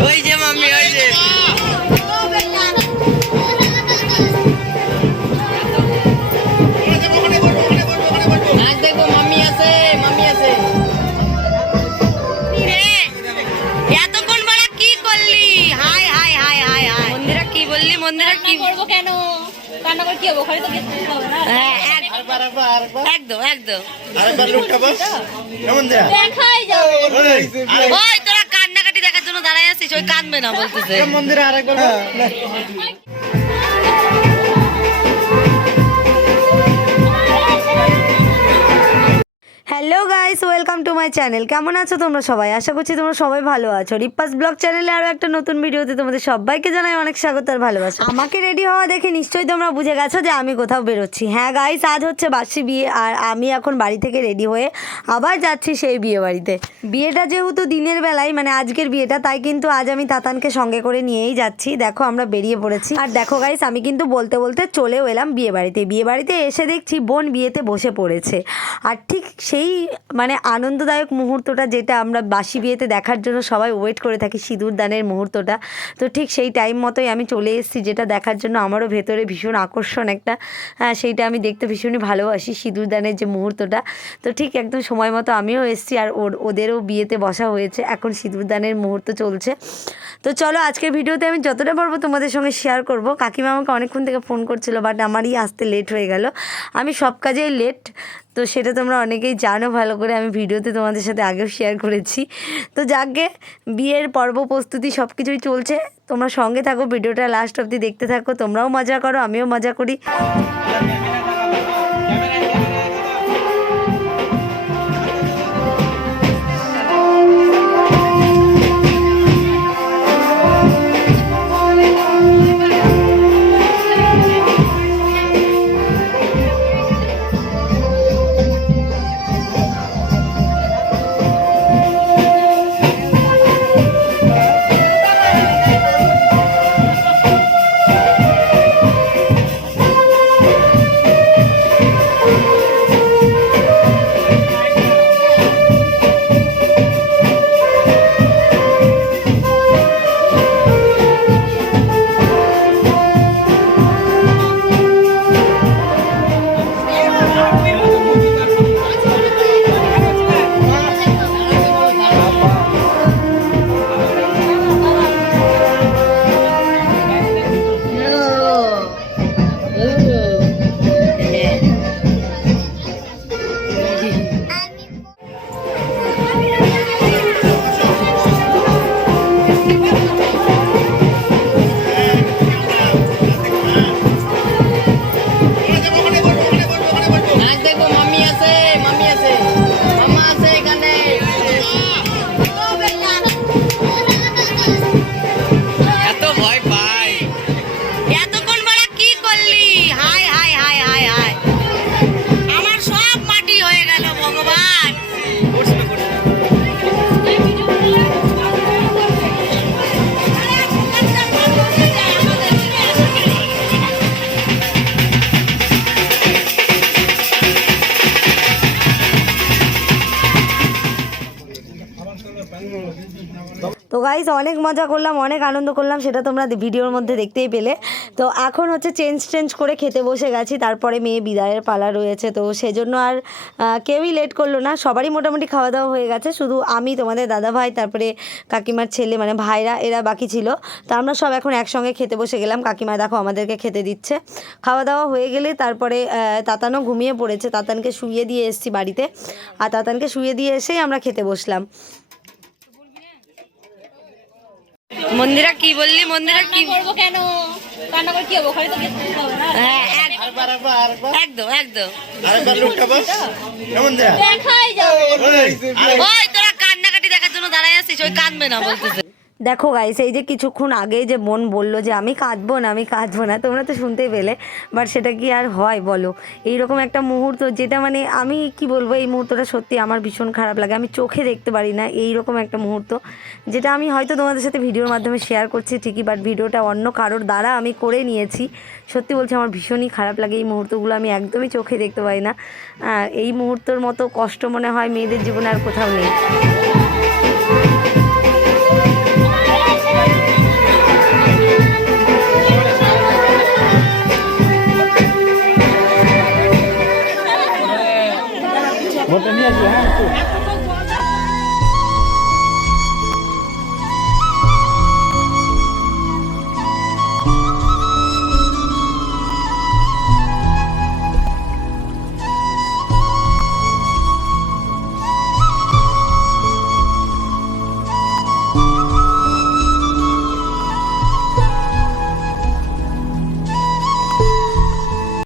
ওই যে মাম্মি ওই যে। মন্দিরা কি বললি? মন্দিরা কি কি করব কেন? কান্না করে কি হব? ওখানে তো না। হ্যাঁ এক- একদম একদম। দেখাই যাবে ওই তোরা কান্নাকাটি দেখার জন্য দাঁড়ায় আছিস ওই কাঁদবে না বলতেছে। মন্দিরে আরেকবার hello guys, welcome to my channel. কেমন আছো তোমরা সবাই? আশা করছি তোমরা সবাই ভালো আছো। রিপাস ব্লগ চ্যানেলে আরও একটা নতুন ভিডিওতে তোমাদের সবাইকে জানাই অনেক স্বাগত আর ভালোবাসা। আমাকে রেডি হওয়া দেখে নিশ্চয়ই তোমরা বুঝে গেছো যে আমি কোথাও বেরোচ্ছি। হ্যাঁ গাইস, আজ হচ্ছে বাসি বিয়ে আর আমি এখন বাড়ি থেকে রেডি হয়ে আবার যাচ্ছি সেই বিয়ে বাড়িতে বিয়েটা যেহেতু দিনের বেলায় মানে আজকের বিয়েটা, তাই কিন্তু আজ আমি তাতানকে সঙ্গে করে নিয়েই যাচ্ছি। দেখো আমরা বেরিয়ে পড়েছি। আর দেখো গাইস, আমি কিন্তু বলতে বলতে চলেও এলাম বিয়ে বাড়িতে বিয়ে বাড়িতে এসে দেখছি বোন বিয়েতে বসে পড়েছে। আর ঠিক সেই মানে আনন্দদায়ক মুহূর্তটা যেটা আমরা বাসি বিয়েতে দেখার জন্য সবাই ওয়েট করে থাকি, সিঁদুর দানের মুহূর্তটা। তো ঠিক সেই টাইম মতোই আমি চলে এসেছি, যেটা দেখার জন্য আমারও ভেতরে ভীষণ আকর্ষণ একটা হ্যাঁ সেইটা আমি দেখতে ভীষণই ভালোবাসি, সিঁদুর দানের যে মুহূর্তটা। তো ঠিক একদম সময় মতো আমিও এসেছি আর ওর, ওদেরও বিয়েতে বসা হয়েছে, এখন সিঁদুর দানের মুহূর্ত চলছে। তো চলো আজকের ভিডিওতে আমি যতটা পারব তোমাদের সঙ্গে শেয়ার করব। কাকিমা আমাকে অনেকক্ষণ থেকে ফোন করছিল বাট আমারই আসতে লেট হয়ে গেল। আমি সব কাজেই লেট তো সেটা তোমরা অনেকেই জানো, ভালো করে আমি ভিডিওতে তোমাদের সাথে আগেও শেয়ার করেছি। তো যাকে বিয়ের পর্ব প্রস্তুতি সব কিছুই চলছে, তোমরা সঙ্গে থাকো, ভিডিওটা লাস্ট অবধি দেখতে থাকো, তোমরাও মজা করো, আমিও মজা করি। তো গাইজ অনেক মজা করলাম, অনেক আনন্দ করলাম, সেটা তোমরা ভিডিওর মধ্যে দেখতেই পেলে। তো এখন হচ্ছে চেঞ্জ টেঞ্জ করে খেতে বসে গেছি, তারপরে মেয়ে বিদায়ের পালা রয়েছে, তো সেজন্য আর কেউই লেট করল না, সবারই মোটামুটি খাওয়া দাওয়া হয়ে গেছে, শুধু আমি, তোমাদের দাদা ভাই, তারপরে কাকিমার ছেলে মানে ভাইরা, এরা বাকি ছিল। তো আমরা সব এখন একসঙ্গে খেতে বসে গেলাম, কাকিমা দেখো আমাদেরকে খেতে দিচ্ছে। খাওয়া দাওয়া হয়ে গেলে তারপরে তাতানও ঘুমিয়ে পড়েছে, তাতানকে শুয়ে দিয়ে এসেছি বাড়িতে। আর তাতানকে শুয়ে দিয়ে এসেই আমরা খেতে বসলাম। মন্দিরা কি বললি? মন্দিরা কি? করব কেন? কান্না করে কি হব? ওখানে তো গেতে হবে না? হ্যাঁ একদম একদম। দেখাই যাবে। ওই তোরা কান্নাকাটি দেখার জন্য দাঁড়ায় আছিস ওই কাঁদবে না বলতেছে। দেখো গাইস এই যে কিছুক্ষণ আগে যে বোন বলল যে, আমি কাঁদবো না, আমি কাঁদবো না। তোমরা তো শুনতেই পেলে বাট সেটা কি আর হয় বলো? এইরকম একটা মুহূর্ত যেটা মানে আমি কি বলব, এই মুহূর্তটা সত্যি আমার ভীষণ খারাপ লাগে। আমি চোখে দেখতে পারি না এই রকম একটা মুহূর্ত, যেটা আমি হয়তো তোমাদের সাথে ভিডিওর মাধ্যমে শেয়ার করছি ঠিকই বাট ভিডিওটা অন্য কারোর দ্বারা আমি করে নিয়েছি। সত্যি বলছি, আমার ভীষণই খারাপ লাগে এই মুহূর্তগুলো, আমি একদমই চোখে দেখতে পাই না। এই মুহূর্তর মতো কষ্ট মনে হয় মেয়েদের জীবনে আর কোথাও নেই।